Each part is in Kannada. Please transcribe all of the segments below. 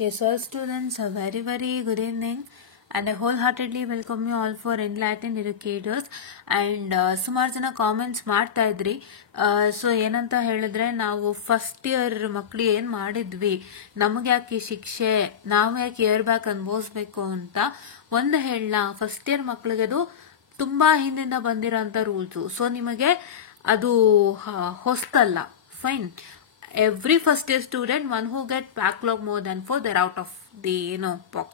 Yes, all students, a very good evening, and I wholeheartedly welcome you all for Enlightened Educators. And ಸುಮಾರು ಜನ ಕಾಮೆಂಟ್ಸ್ ಮಾಡ್ತಾ ಇದ್ರಿ. ಸೊ ಏನಂತ ಹೇಳಿದ್ರೆ, ನಾವು ಫಸ್ಟ್ ಇಯರ್ ಮಕ್ಳು ಏನ್ ಮಾಡಿದ್ವಿ, ನಮ್ಗೆ ಯಾಕೆ ಈ ಶಿಕ್ಷೆ, ನಾವು ಯಾಕೆ ಇಯರ್ ಬ್ಯಾಕ್ ಅನ್ಭವಿಸ್ಬೇಕು ಅಂತ ಒಂದು ಹೇಳ. ಫಸ್ಟ್ ಇಯರ್ ಮಕ್ಳಿಗೆ ಅದು ತುಂಬಾ ಹಿಂದಿಂದ ಬಂದಿರೋಂಥ ರೂಲ್ಸು. ಸೊ ನಿಮಗೆ ಅದು ಹೊಸ್ತಲ್ಲ. Fine. Every first year student, one who get backlog more than 4, they're out of the box.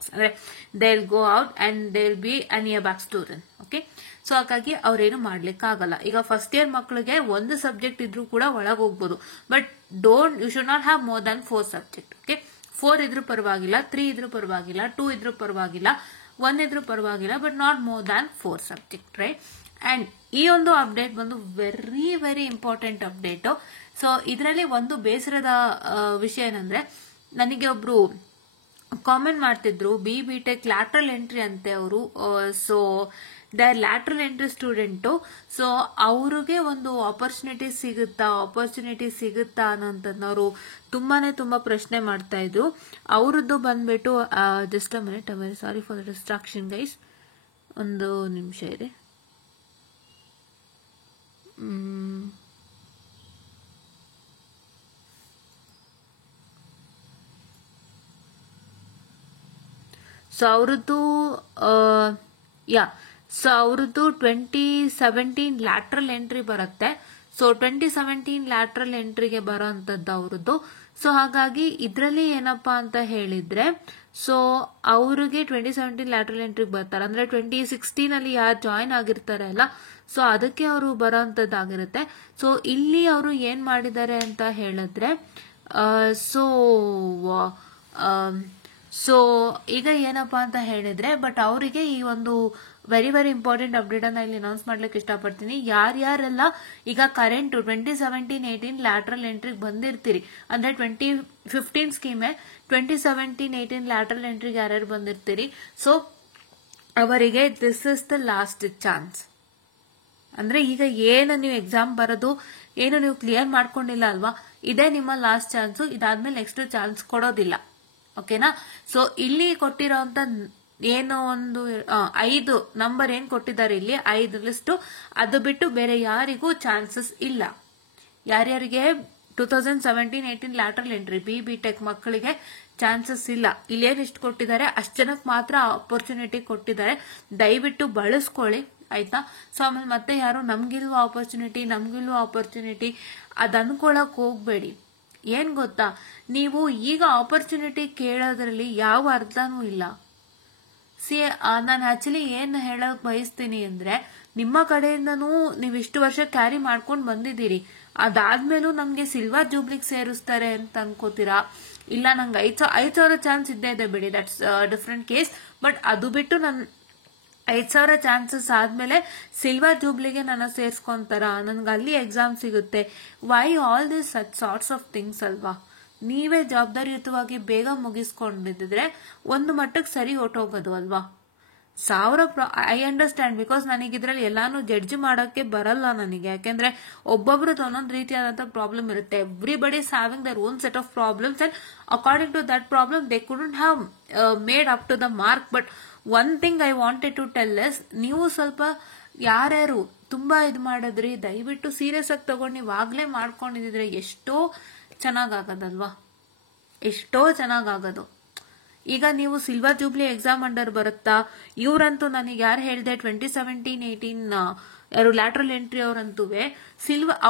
They'll go out and they'll be an year back student. Okay, so ಹಾಗಾಗಿ ಅವ್ರೇನು ಮಾಡ್ಲಿಕ್ಕೆ ಆಗಲ್ಲ. ಈಗ ಫಸ್ಟ್ ಇಯರ್ ಮಕ್ಕಳಿಗೆ ಒಂದು ಸಬ್ಜೆಕ್ಟ್ ಇದ್ರೂ ಕೂಡ ಒಳಗೆ ಹೋಗ್ಬೋದು, but you should not have more than 4 subject. Okay, 4 ಇದ್ರೂ ಪರವಾಗಿಲ್ಲ, 3 ಇದ್ರೂ ಪರವಾಗಿಲ್ಲ, 2 ಇದ್ರೂ ಪರವಾಗಿಲ್ಲ, 1 ಇದ್ರೂ ಪರವಾಗಿಲ್ಲ, but not more than 4 subject, right? And ಈ ಒಂದು ಅಪ್ಡೇಟ್ ಬಂದು ವೆರಿ ಇಂಪಾರ್ಟೆಂಟ್ ಅಪ್ಡೇಟ್. ಸೊ ಇದರಲ್ಲಿ ಒಂದು ಬೇಸರದ ವಿಷಯ ಏನಂದ್ರೆ, ನನಗೆ ಒಬ್ರು ಕಾಮೆಂಟ್ ಮಾಡ್ತಿದ್ರು, BTech ಲ್ಯಾಟ್ರಲ್ ಎಂಟ್ರಿ ಅಂತೆ ಅವರು. So the lateral entry student. So ಅವ್ರಿಗೆ ಒಂದು ಆಪರ್ಚುನಿಟಿ ಸಿಗುತ್ತಾ ಅನ್ನೋಂಥದ್ದು ಅವರು ತುಂಬಾ ಪ್ರಶ್ನೆ ಮಾಡ್ತಾ ಇದ್ರು. ಅವ್ರದ್ದು ಬಂದ್ಬಿಟ್ಟು just a minute, very sorry for the distraction guys, ಒಂದು ನಿಮಿಷ ಇದೆ. ಸೊ ಅವ್ರದ್ದು 2017 ಲ್ಯಾಟ್ರಲ್ ಎಂಟ್ರಿ ಬರುತ್ತೆ. ಸೊ 2017 ಲ್ಯಾಟ್ರಲ್ ಎಂಟ್ರಿಗೆ ಬರೋ ಅಂಥದ್ದು ಅವ್ರದ್ದು. ಸೊ ಹಾಗಾಗಿ ಇದರಲ್ಲಿ ಏನಪ್ಪಾ ಅಂತ ಹೇಳಿದ್ರೆ, ಸೊ ಅವ್ರಿಗೆ 2017 ಲ್ಯಾಟ್ರಲ್ ಎಂಟ್ರಿಗೆ ಬರ್ತಾರೆ ಅಂದ್ರೆ 2016 ಯಾರು ಜಾಯಿನ್ ಆಗಿರ್ತಾರೆ ಅಲ್ಲ, ಸೊ ಅದಕ್ಕೆ ಅವರು ಬರೋ ಅಂಥದ್ದಾಗಿರುತ್ತೆ. ಸೊ ಇಲ್ಲಿ ಅವರು ಏನ್ ಮಾಡಿದ್ದಾರೆ ಅಂತ ಹೇಳಿದ್ರೆ, ಸೊ ಈಗ ಏನಪ್ಪಾ ಅಂತ ಹೇಳಿದ್ರೆ, ಬಟ್ ಅವರಿಗೆ ಈ ಒಂದು ವೆರಿ ಇಂಪಾರ್ಟೆಂಟ್ ಅಪ್ಡೇಟ್ ಅನ್ನ ಇಲ್ಲಿ ಅನೌನ್ಸ್ ಮಾಡ್ಲಿಕ್ಕೆ ಇಷ್ಟಪಡ್ತೀನಿ. ಯಾರ್ಯಾರೆಲ್ಲ ಈಗ ಕರೆಂಟ್ 2017-18 ಲ್ಯಾಟ್ರಲ್ ಎಂಟ್ರಿಗೆ ಬಂದಿರ್ತೀರಿ, ಅಂದ್ರೆ 2015 ಸ್ಕೀಮೆ 2017-18 ಲ್ಯಾಟ್ರಲ್ ಎಂಟ್ರಿಗೆ ಯಾರ್ಯಾರು ಬಂದಿರ್ತೀರಿ, ಸೊ ಅವರಿಗೆ this is the last chance. ಅಂದ್ರೆ ಈಗ ಏನು ನೀವು ಎಕ್ಸಾಮ್ ಬರೋದು, ಏನು ನೀವು ಕ್ಲಿಯರ್ ಮಾಡ್ಕೊಂಡಿಲ್ಲ ಅಲ್ವಾ, ಇದೇ ನಿಮ್ಮ ಲಾಸ್ಟ್ ಚಾನ್ಸ್. ಇದಾದ್ಮೇಲೆ ನೆಕ್ಸ್ಟ್ ಚಾನ್ಸ್ ಕೊಡೋದಿಲ್ಲ. ಓಕೆನಾ? ಸೊ ಇಲ್ಲಿ ಕೊಟ್ಟಿರೋಂತ ಏನೋ ಒಂದು 5 ನಂಬರ್ ಏನ್ ಕೊಟ್ಟಿದ್ದಾರೆ ಇಲ್ಲಿ, 5 ಲಿಸ್ಟ್, ಅದು ಬಿಟ್ಟು ಬೇರೆ ಯಾರಿಗೂ ಚಾನ್ಸಸ್ ಇಲ್ಲ. ಯಾರ್ಯಾರಿಗೆ 2017-18 ಲ್ಯಾಟ್ರಲ್ ಎಂಟ್ರಿ BTech ಮಕ್ಕಳಿಗೆ ಚಾನ್ಸಸ್ ಇಲ್ಲ. ಇಲ್ಲೇನ್ ಇಷ್ಟು ಕೊಟ್ಟಿದ್ದಾರೆ, ಅಷ್ಟು ಜನಕ್ಕೆ ಮಾತ್ರ ಆಪರ್ಚುನಿಟಿ ಕೊಟ್ಟಿದ್ದಾರೆ. ದಯವಿಟ್ಟು ಬಳಸ್ಕೊಳ್ಳಿ, ಆಯ್ತಾ? ಸೊ ಆಮೇಲೆ ಮತ್ತೆ ಯಾರು ನಮ್ಗಿಲ್ವಾ ಆಪರ್ಚುನಿಟಿ ಅದ್ ಅನ್ಕೊಳಕ್ ಹೋಗ್ಬೇಡಿ. ಏನ್ ಗೊತ್ತಾ, ನೀವು ಈಗ ಆಪರ್ಚುನಿಟಿ ಕೇಳೋದ್ರಲ್ಲಿ ಯಾವ ಅರ್ಥನೂ ಇಲ್ಲ. ನಾನು ಆಕ್ಚುಲಿ ಏನ್ ಹೇಳಕ್ ಬಯಸ್ತೀನಿ ಅಂದ್ರೆ, ನಿಮ್ಮ ಕಡೆಯಿಂದನೂ ನೀವು ಇಷ್ಟು ವರ್ಷ ಕ್ಯಾರಿ ಮಾಡ್ಕೊಂಡು ಬಂದಿದ್ದೀರಿ, ಅದಾದ್ಮೇಲೂ ನಮ್ಗೆ ಸಿಲ್ವರ್ ಜೂಬ್ಲಿಗೆ ಸೇರಿಸ್ತಾರೆ ಅಂತ ಅನ್ಕೋತೀರಾ? ಇಲ್ಲ, ನಂಗೆ 5,000 ಚಾನ್ಸ್ ಇದ್ದೇ ಇದೆ ಬಿಡಿ, ದಟ್ಸ್ ಡಿಫ್ರೆಂಟ್ ಕೇಸ್. ಬಟ್ ಅದು ಬಿಟ್ಟು ನನ್ 5,000 ಚಾನ್ಸಸ್ ಆದ್ಮೇಲೆ ಸಿಲ್ವರ್ ಜೂಬ್ಲಿಗೆ ನನ್ನ ಸೇರ್ಸ್ಕೊಂತಾರ, ನನ್ಗೆ ಅಲ್ಲಿ ಎಕ್ಸಾಮ್ ಸಿಗುತ್ತೆ. Why all this such sorts of things ಅಲ್ವಾ? ನೀವೇ ಜವಾಬ್ದಾರಿಯುತವಾಗಿ ಬೇಗ ಮುಗಿಸ್ಕೊಂಡಿದ್ರೆ ಒಂದು ಮಟ್ಟಕ್ಕೆ ಸರಿ ಹೊಟ್ಟೋಗೋದು ಅಲ್ವಾ? ಐ ಅಂಡರ್ಸ್ಟ್ಯಾಂಡ್, ಬಿಕಾಸ್ ನನಗಿದ್ರಲ್ಲಿ ಎಲ್ಲಾನು ಜಡ್ಜ್ ಮಾಡಕ್ಕೆ ಬರಲ್ಲ ನನಗೆ. ಯಾಕೆಂದ್ರೆ ಒಬ್ಬೊಬ್ರದ್ದು ಒಂದೊಂದು ರೀತಿಯಾದಂತಹ ಪ್ರಾಬ್ಲಮ್ ಇರುತ್ತೆ. Everybody is having their own set of problems, and according to that problem they couldn't have made up to the mark. But one thing I wanted to tell is, ನೀವು ಸ್ವಲ್ಪ ಯಾರ್ಯಾರು ತುಂಬಾ ಇದು ಮಾಡಿದ್ರಿ, ದಯವಿಟ್ಟು ಸೀರಿಯಸ್ ಆಗಿ ತಗೊಂಡು ನೀವು ಆಗ್ಲೇ ಮಾಡ್ಕೊಂಡಿದ್ರೆ ಎಷ್ಟೋ ಚೆನ್ನಾಗಾಗದಲ್ವಾ? ಎಷ್ಟೋ ಚೆನ್ನಾಗಾಗೋದು. ಈಗ ನೀವು ಸಿಲ್ವರ್ ಜೂಬ್ಲಿ ಎಕ್ಸಾಮ್ ಅಂಡರ್ ಬರುತ್ತಾ? ಇವ್ರಂತೂ ನನಗೆ ಯಾರು ಹೇಳಿದೆ, 2017-18 ಯಾರು ಲ್ಯಾಟ್ರಲ್ ಎಂಟ್ರಿ ಅವರಂತೂ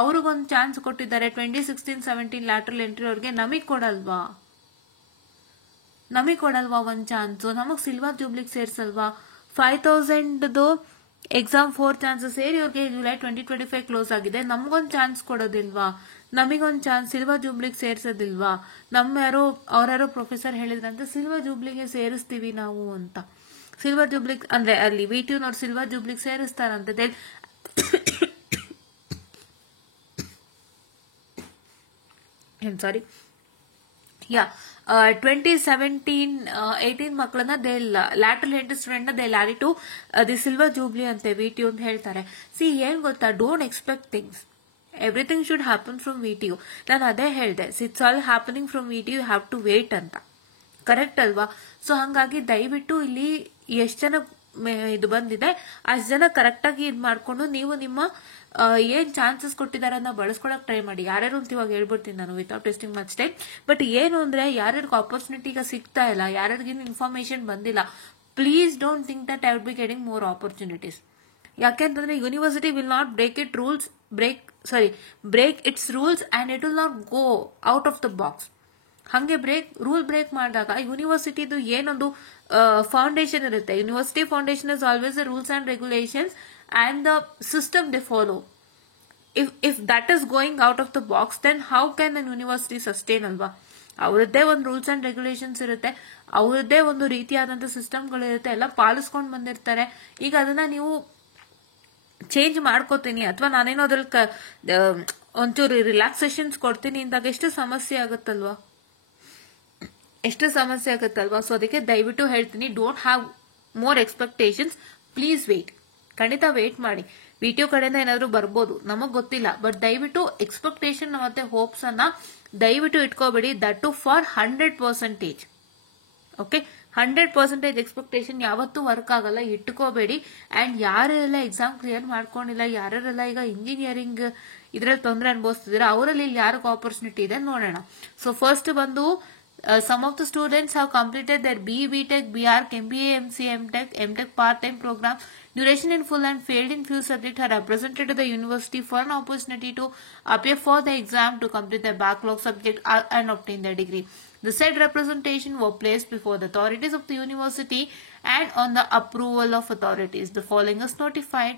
ಅವ್ರಿಗೊಂದು ಚಾನ್ಸ್ ಕೊಟ್ಟಿದ್ದಾರೆ. 2016-17 ಲ್ಯಾಟ್ರಲ್ ಎಂಟ್ರಿ ಅವ್ರಿಗೆ ನಮಗ್ ಕೊಡಲ್ವಾ ಒಂದ್ ಚಾನ್ಸ್? ನಮಗ್ ಸಿಲ್ವರ್ ಜೂಬ್ಲಿಗೆ ಸೇರ್ಸಲ್ವಾ? 5,000 ಎಕ್ಸಾಮ್ 4 ಚಾನ್ಸಸ್ ಸೇರಿ ಅವ್ರಿಗೆ ಜುಲೈ 2025 ಕ್ಲೋಸ್ ಆಗಿದೆ. ನಮ್ಗೊಂದ್ ಚಾನ್ಸ್ ಕೊಡೋದಿಲ್ವಾ? ನಮಗೊಂದ್ ಚಾನ್ಸ್ ಸಿಲ್ವರ್ ಜೂಬ್ಲಿಗೆ ಸೇರ್ಸೋದಿಲ್ವಾ? ಅವ್ರ್ಯಾರೋ ಪ್ರೊಫೆಸರ್ ಹೇಳಿದ್ರಂತ ಸಿಲ್ವರ್ ಜೂಬ್ಲಿಗೆ ಸೇರಿಸ್ತೀವಿ ನಾವು ಅಂತ. ಸಿಲ್ವರ್ ಜೂಬ್ಲಿಗೆ ಅಂದ್ರೆ ಅಲ್ಲಿ VTUನವ್ರು ಸಿಲ್ವರ್ ಜೂಬ್ಲಿಗೆ ಸೇರಿಸ್ತಾರಂತೆ. ಸಾರಿ, 2017-18 ಮಕ್ಕಳನ್ನ ಲ್ಯಾಟ್ರಲ್ ಎಂಟ್ರಿ ಸ್ಟೂಡೆಂಟ್ ನ they lady to the silver jubilee ಅಂತೆ VTU ಅಂತ ಹೇಳ್ತಾರೆ. ಏನ್ ಗೊತ್ತಾ, don't expect things. Everything should happen from VTU. ನಾನು ಅದೇ ಹೇಳಿದೆ, it's all happening from VTU, you have to wait ಅಂತ. ಕರೆಕ್ಟ್ ಅಲ್ವಾ? ಸೊ ಹಂಗಾಗಿ ದಯವಿಟ್ಟು ಇಲ್ಲಿ ಎಷ್ಟು ಜನ ಇದು ಬಂದಿದೆ ಅಷ್ಟು ಜನ ಕರೆಕ್ಟ್ ಆಗಿ ಇದ್ ಮಾಡ್ಕೊಂಡು ನೀವು ನಿಮ್ಮ ಏನ್ ಚಾನ್ಸಸ್ ಕೊಟ್ಟಿದ್ದಾರೆ ಅದನ್ನ ಬಳಸ್ಕೊಳಕ್ ಟ್ರೈ ಮಾಡಿ. ಯಾರ್ಯಾರು ಅಂತ ಇವಾಗ ಹೇಳ್ಬಿಡ್ತೀನಿ ನಾನು without testing much time. But ಏನು ಅಂದ್ರೆ ಯಾರ್ಯಾರಿಗೆ ಆಪರ್ಚುನಿಟಿ ಈಗ ಸಿಗ್ತಾ ಇಲ್ಲ, ಯಾರ್ಯಾರಿಗೇನು ಇನ್ಫಾರ್ಮೇಶನ್ ಬಂದಿಲ್ಲ, please don't think that I would be getting more opportunities. ಯಾಕೆಂತಂದ್ರೆ university will not break its rules and it will not go out of the box. ಹಂಗೆ ರೂಲ್ ಬ್ರೇಕ್ ಮಾಡಿದಾಗ ಯೂನಿವರ್ಸಿಟಿದು ಏನೊಂದು ಫೌಂಡೇಶನ್ ಇರುತ್ತೆ, university foundation is always the rules and regulations and the system they follow. If that is going out of the box then how can an university sustain ಅಲ್ವಾ? ಅವರದ್ದೇ ಒಂದು ರೂಲ್ಸ್ ಅಂಡ್ ರೆಗ್ಯುಲೇಷನ್ಸ್ ಇರುತ್ತೆ, ಅವರದ್ದೇ ಒಂದು ರೀತಿಯಾದಂತಹ ಸಿಸ್ಟಮ್ಗಳಿರುತ್ತೆ, ಎಲ್ಲ ಪಾಲಿಸ್ಕೊಂಡು ಬಂದಿರ್ತಾರೆ. ಈಗ ಅದನ್ನ ನೀವು ಚೇಂಜ್ ಮಾಡ್ಕೋತೀನಿ ಅಥವಾ ನಾನೇನೋ ಅದ್ರಲ್ಲಿ ಒಂಚೂರು ರಿಲ್ಯಾಕ್ಸೇಷನ್ಸ್ ಕೊಡ್ತೀನಿ ಅಂದಾಗ ಎಷ್ಟು ಸಮಸ್ಯೆ ಆಗುತ್ತಲ್ವಾ? ಸೊ ಅದಕ್ಕೆ ದಯವಿಟ್ಟು ಹೇಳ್ತೀನಿ, don't have more expectations, please wait. ಖಂಡಿತ ವೇಟ್ ಮಾಡಿ. ವಿಟಿಯೋ ಕಡೆಯಿಂದ ಏನಾದ್ರು ಬರ್ಬೋದು, ನಮಗ್ ಗೊತ್ತಿಲ್ಲ. ಬಟ್ ದಯವಿಟ್ಟು ಎಕ್ಸ್ಪೆಕ್ಟೇಷನ್ ಮತ್ತೆ ಹೋಪ್ಸ್ ಅನ್ನ ದಯವಿಟ್ಟು ಇಟ್ಕೋಬೇಡಿ. That too for 100%. Okay, 100% expectation ಯಾವತ್ತೂ ವರ್ಕ್ ಆಗಲ್ಲ, ಇಟ್ಕೋಬೇಡಿ. ಅಂಡ್ ಯಾರೆಲ್ಲ ಎಕ್ಸಾಮ್ ಕ್ಲಿಯರ್ ಮಾಡ್ಕೊಂಡಿಲ್ಲ, ಯಾರೆಲ್ಲ ಈಗ ಇಂಜಿನಿಯರಿಂಗ್ ಇದ್ರಲ್ಲಿ ತೊಂದರೆ ಅನುಭವಿಸ್ತಿದ್ದೀರಾ, ಅವರಲ್ಲಿ ಇಲ್ಲಿ ಯಾರಿಗೆ ಆಪರ್ಚುನಿಟಿ ಇದೆ ನೋಡೋಣ. ಸೊ ಫಸ್ಟ್ ಬಂದು some of the students have completed their BE, BTech, BArch, MBA, MCA, MTech part-time program. Duration in full and failed in few subjects are represented to the university for an opportunity to appear for the exam to complete their backlog subject and obtain their degree. The said representation were placed before the authorities of the university and on the approval of authorities. The following is notified.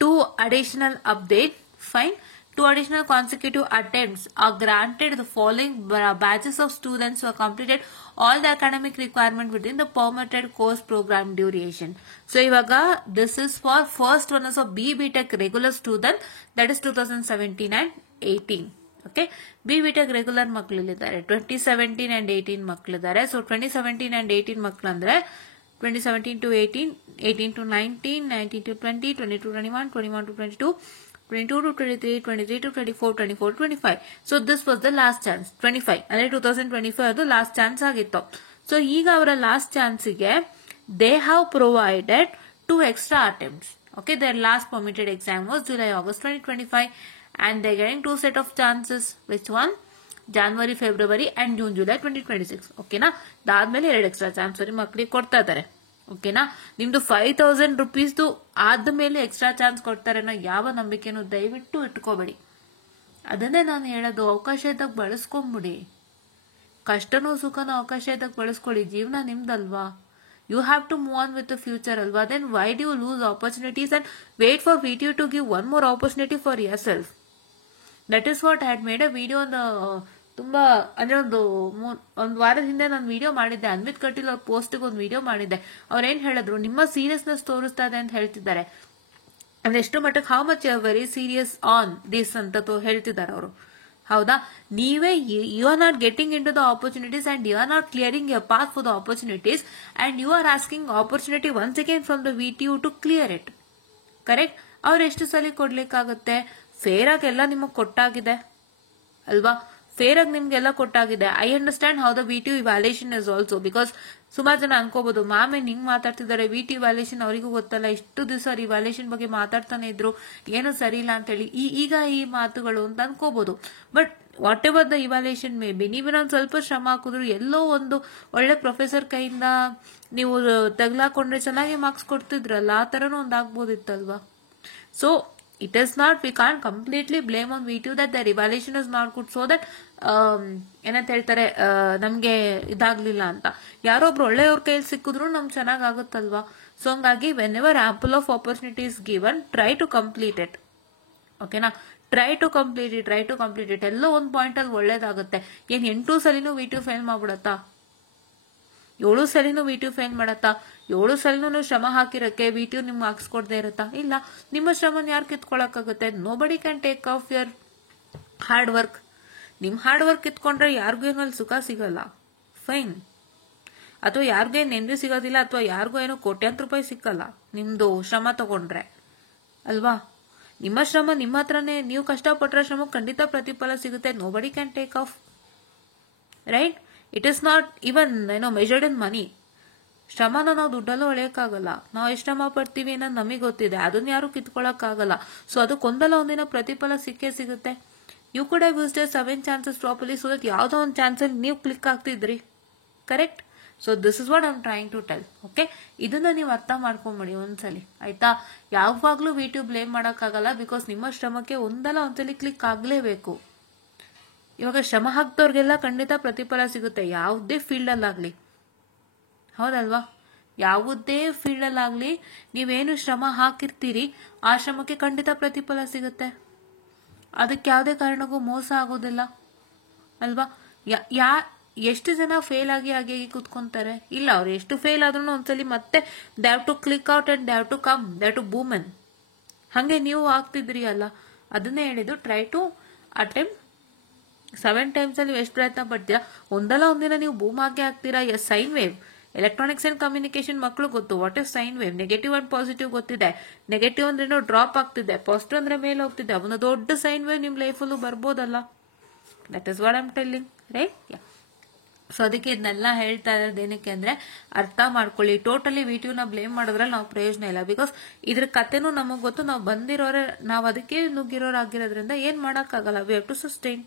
2 additional update. Fine. 2 additional consecutive attempts are granted the following batches of students who have completed all the academic requirement within the permitted course program duration. So, ivaga this is for first one is a BTech regular student, that is 2017 and 18. Okay, BTech regular ಮಕ್ಕಳಿದ್ದಾರೆ 2017 and 18 ಮಕ್ಕಳಿದ್ದಾರೆ. So 2017 and 18 ಮಕ್ಕಳು ಅಂದ್ರೆ 2017 to 18, 18 to 19, 19 to 20, 20 to 21, 21 to 22, 22 to 23, 23 to 24, 24 to 25. So this was the last chance. 25 ಅಂದ್ರೆ 2025 ಅದು ಲಾಸ್ಟ್ ಚಾನ್ಸ್ ಆಗಿತ್ತು. ಸೊ ಈಗ ಅವರ last ಚಾನ್ಸ್ಗೆ they have provided 2 extra attempts. Okay, their last permitted exam was July, August 2025 and they're getting 2 set of chances. Which one? January, February and June, July 2026. ಓಕೆನಾ? ಅದಾದ್ಮೇಲೆ 2 ಎಕ್ಸ್ಟ್ರಾ ಚಾನ್ಸ್ ಮಕ್ಕಳಿಗೆ ಕೊಡ್ತಾ ಇದ್ದಾರೆ. ಓಕೆನಾ? ನಿಮ್ದು 5,000 rupees ಆದ್ಮೇಲೆ ಎಕ್ಸ್ಟ್ರಾ ಚಾನ್ಸ್ ಕೊಡ್ತಾರೆ ಅನ್ನೋ ಯಾವ ನಂಬಿಕೆನೂ ದಯವಿಟ್ಟು ಇಟ್ಕೋಬೇಡಿ. ಅದನ್ನೇ ನಾನು ಹೇಳೋದು, ಅವಕಾಶ ಇದ್ದಾಗ ಬಳಸ್ಕೊಂಬಿಡಿ. ಕಷ್ಟನೋ ಸುಖನೋ ಅವಕಾಶ ಇದ್ದಾಗ ಬಳಸ್ಕೊಳ್ಳಿ. ಜೀವನ ನಿಮ್ದಲ್ವಾ? You have to move on with the future ಅಲ್ವಾ? Then why do you lose opportunities and wait for VTU to give one more opportunity for yourself. That is what I had made a video. ತುಂಬಾ ಅಂದ್ರೆ ಒಂದು ವಾರದ ಹಿಂದೆ ನಾನು ವಿಡಿಯೋ ಮಾಡಿದ್ದೆ, ಅನ್ವಿತ್ ಕಟೀಲ್ ಅವ್ರ ಪೋಸ್ಟ್ಗೆ ಒಂದು ವಿಡಿಯೋ ಮಾಡಿದ್ದೆ. ಅವ್ರೇನ್ ಹೇಳಿದ್ರು, ನಿಮ್ಮ ಸೀರಿಯಸ್ನೆಸ್ ತೋರಿಸ್ತಾ ಇದೆ ಅಂತ ಹೇಳ್ತಿದ್ದಾರೆ. ಅಂದ್ರೆ ಎಷ್ಟು ಮಟ್ಟಕ್ಕೆ how much very serious on this ಅಂತ ಹೇಳ್ತಿದ್ದಾರೆ ಅವರು. ಹೌದಾ? ನೀವೇ you are not getting into the opportunities and you are not clearing your path for the opportunities and you are asking opportunity once again from the VTU to clear it. Correct? ಅವ್ರು ಎಷ್ಟು ಸಲ ಕೊಡ್ಲಿಕ್ಕಾಗತ್ತೆ? ಫೇರ್ ಆಗಿ ಎಲ್ಲ ನಿಮಗ್ ಕೊಟ್ಟಾಗಿದೆ ಅಲ್ವಾ? ಫೇರ್ ಆಗಿ ನಿಮ್ಗೆಲ್ಲ ಕೊಟ್ಟಾಗಿದೆ. I understand how the VTU evaluation is also, because ಸುಮಾರು ಜನ ಅನ್ಕೋಬಹುದು ಮ್ಯಾಮ್ ಹಿಂಗ್ ಮಾತಾಡ್ತಿದ್ದಾರೆ, VTU ಇವ್ಯಾಲ್ಯೂಯೇಷನ್ ಅವರಿಗೂ ಗೊತ್ತಲ್ಲ, ಇಷ್ಟು ದಿವಸ ಇವ್ಯಾಲ್ಯೂಯೇಷನ್ ಬಗ್ಗೆ ಮಾತಾಡ್ತಾನೆ ಇದ್ರು, ಏನು ಸರಿ ಇಲ್ಲ ಅಂತ ಹೇಳಿ ಈಗ ಈ ಮಾತುಗಳು ಅಂತ ಅನ್ಕೋಬಹುದು. But whatever the evaluation may be, ನೀವೇನೊಂದು ಸ್ವಲ್ಪ ಶ್ರಮ ಹಾಕಿದ್ರು ಎಲ್ಲೋ ಒಂದು ಒಳ್ಳೆ ಪ್ರೊಫೆಸರ್ ಕೈಯಿಂದ ನೀವು ತಗ್ಲಾಕೊಂಡ್ರೆ ಚೆನ್ನಾಗಿ ಮಾರ್ಕ್ಸ್ ಕೊಡ್ತಿದ್ರಲ್ಲ, ಆ ತರನೂ ಒಂದು ಆಗ್ಬೋದಿತ್ತಲ್ವಾ? So it is not, we can't completely blame on VTU that their evaluation is not good, so that ಏನಂತ ಹೇಳ್ತಾರೆ ನಮ್ಗೆ ಇದಾಗ್ಲಿಲ್ಲ ಅಂತ. ಯಾರೊಬ್ರು ಒಳ್ಳೆಯವ್ರ ಕೈಯಲ್ಲಿ ಸಿಕ್ಕಿದ್ರು ನಮ್ಗೆ ಚೆನ್ನಾಗಾಗುತ್ತಲ್ವಾ? ಸೊ ಹಂಗಾಗಿ whenever ample of opportunities given, try to complete it. ಓಕೆನಾ? Try to complete it. ಎಲ್ಲೋ ಒಂದು ಪಾಯಿಂಟ್ ಅಲ್ಲಿ ಒಳ್ಳೇದಾಗುತ್ತೆ. ಏನ್ 8 ಸಲಿನೂ VTU ಫೇಲ್ ಮಾಡ್ಬಿಡತ್ತಾ? 7 ಸಲಿನೂ VTU ಫೇಲ್ ಮಾಡತ್ತಾ? 7 ಸಲಿನೂ ಶ್ರಮ ಹಾಕಿರಕ್ಕೆ VTU ನಿಮ್ಗೆ ಮಾರ್ಕ್ಸ್ ಕೊಡದೆ ಇರತ್ತಾ? ಇಲ್ಲ. ನಿಮ್ಮ ಶ್ರಮನ ಯಾರು ಕಿತ್ಕೊಳಕ್ಕಾಗುತ್ತೆ? Nobody can take off your hard work. ನಿಮ್ ಹಾರ್ಡ್ ವರ್ಕ್ ಕಿತ್ಕೊಂಡ್ರೆ ಯಾರಿಗೂ ಏನಲ್ಲಿ ಸುಖ ಸಿಗಲ್ಲ. ಫೈನ್. ಅಥವಾ ಯಾರಿಗೂ ಏನು ನೆಮ್ಮದಿ ಸಿಗೋದಿಲ್ಲ, ಅಥವಾ ಯಾರಿಗೂ ಏನೋ ಕೋಟ್ಯಾಂತರ ರೂಪಾಯಿ ಸಿಕ್ಕಲ್ಲ ನಿಮ್ದು ಶ್ರಮ ತಗೊಂಡ್ರೆ ಅಲ್ವಾ? ನಿಮ್ಮ ಶ್ರಮ ನಿಮ್ಮ ಹತ್ರನೇ, ನೀವು ಕಷ್ಟಪಟ್ಟರೆ ಶ್ರಮ ಖಂಡಿತ ಪ್ರತಿಫಲ ಸಿಗುತ್ತೆ. Nobody can take off, right? It is not even measured in money. ಶ್ರಮನ ನಾವು ದುಡ್ಡಲ್ಲೂ ಹೊಳೆಯಕ್ಕಾಗಲ್ಲ. ನಾವು ಎಷ್ಟು ಶ್ರಮ ಪಡ್ತೀವಿ ಅನ್ನೋದು ನಮಗೆ ಗೊತ್ತಿದೆ, ಅದನ್ನ ಯಾರು ಕಿತ್ಕೊಳಕ್ಕಾಗಲ್ಲ. ಸೊ ಅದಕ್ಕೊಂದಲ್ಲ ಒಂದಿನ ಪ್ರತಿಫಲ ಸಿಕ್ಕೇ ಸಿಗುತ್ತೆ. You could have used 7 chances properly, so that ಯಾವುದೋ ಒಂದು ಚಾನ್ಸಲ್ಲಿ ನೀವು ಕ್ಲಿಕ್ ಆಗ್ತಿದ್ರಿ. Correct? So this is what I am trying to tell. Okay, ಇದನ್ನ ನೀವು ಅರ್ಥ ಮಾಡ್ಕೊಂಬಿಡಿ ಒಂದ್ಸಲಿ, ಆಯ್ತಾ? ಯಾವಾಗ್ಲೂ ವಿ2 ಬ್ಲೇಮ್ ಮಾಡೋಕ್ಕಾಗಲ್ಲ, ಬಿಕಾಸ್ ನಿಮ್ಮ ಶ್ರಮಕ್ಕೆ ಒಂದಲ್ಲ ಒಂದ್ಸಲಿ ಕ್ಲಿಕ್ ಆಗ್ಲೇಬೇಕು. ಇವಾಗ ಶ್ರಮ ಹಾಕ್ದವ್ರಿಗೆಲ್ಲ ಖಂಡಿತ ಪ್ರತಿಫಲ ಸಿಗುತ್ತೆ, ಯಾವುದೇ ಫೀಲ್ಡಲ್ಲಾಗ್ಲಿ. ಹೌದಲ್ವಾ? ಯಾವುದೇ ಫೀಲ್ಡಲ್ಲಾಗ್ಲಿ ನೀವೇನು ಶ್ರಮ ಹಾಕಿರ್ತೀರಿ ಆ ಶ್ರಮಕ್ಕೆ ಖಂಡಿತ ಪ್ರತಿಫಲ ಸಿಗುತ್ತೆ. ಅದಕ್ಕೆ ಯಾವುದೇ ಕಾರಣಕ್ಕೂ ಮೋಸ ಆಗೋದಿಲ್ಲ ಅಲ್ವಾ? ಎಷ್ಟು ಜನ ಫೇಲ್ ಆಗಿ ಕೂತ್ಕೊಂತಾರೆ? ಇಲ್ಲ, ಅವ್ರು ಎಷ್ಟು ಫೇಲ್ ಆದ್ರೂ ಒಂದ್ಸಲಿ ಮತ್ತೆ they have to click out and they have to come, they have to boom on. ಹಂಗೆ ನೀವು ಆಗ್ತಿದ್ರಿ ಅಲ್ಲ, ಅದನ್ನೇ ಹೇಳಿದ್ದು, ಟ್ರೈ ಟು ಅಟೆಂಪ್ಟ್ 7 ಟೈಮ್ಸ್ ಅಲ್ಲಿ ನೀವು ಎಷ್ಟು ಪ್ರಯತ್ನ ಪಡ್ತೀರಾ, ಒಂದಲ್ಲ ಒಂದಿನ ನೀವು ಬೂಮ್ ಆಗಿ ಆಗ್ತೀರಾ. Yes, sine wave. Electronics and communication ಮಕ್ಕಳು ಗೊತ್ತು what is sine wave. Negative and positive ಗೊತ್ತಿದೆ. ನೆಗೆಟಿವ್ ಅಂದ್ರೆ ಡ್ರಾಪ್ ಆಗ್ತಿದೆ, ಪಾಸಿಟಿವ್ ಅಂದ್ರೆ ಮೇಲೆ ಹೋಗ್ತಿದೆ. ಒಂದು ದೊಡ್ಡ ಸೈನ್ ವೇವ್ ನಿಮ್ ಲೈಫಲ್ಲೂ ಬರ್ಬೋದಲ್ಲ. That is what I am telling, right? So ಅದಕ್ಕೆ ಇದನ್ನೆಲ್ಲ ಹೇಳ್ತಾ ಇರೋದು ಏನಕ್ಕೆ ಅಂದ್ರೆ ಅರ್ಥ ಮಾಡ್ಕೊಳ್ಳಿ. ಟೋಟಲಿ ವಿ2ನ ಬ್ಲೇಮ್ ಮಾಡಿದ್ರಲ್ಲಿ ನಾವು ಪ್ರಯೋಜನ ಇಲ್ಲ. ಬಿಕಾಸ್ ಇದ್ರ ಕತೆನೂ ನಮಗ್ ಗೊತ್ತು, ನಾವು ಬಂದಿರೋರೆ, ನಾವು ಅದಕ್ಕೆ ನುಗ್ಗಿರೋರಾಗಿರೋದ್ರಿಂದ ಏನ್ ಮಾಡಕ್ಕಾಗಲ್ಲ. ವಿ ಹ್ಯಾವ್ ಟು ಸಸ್ಟೈನ್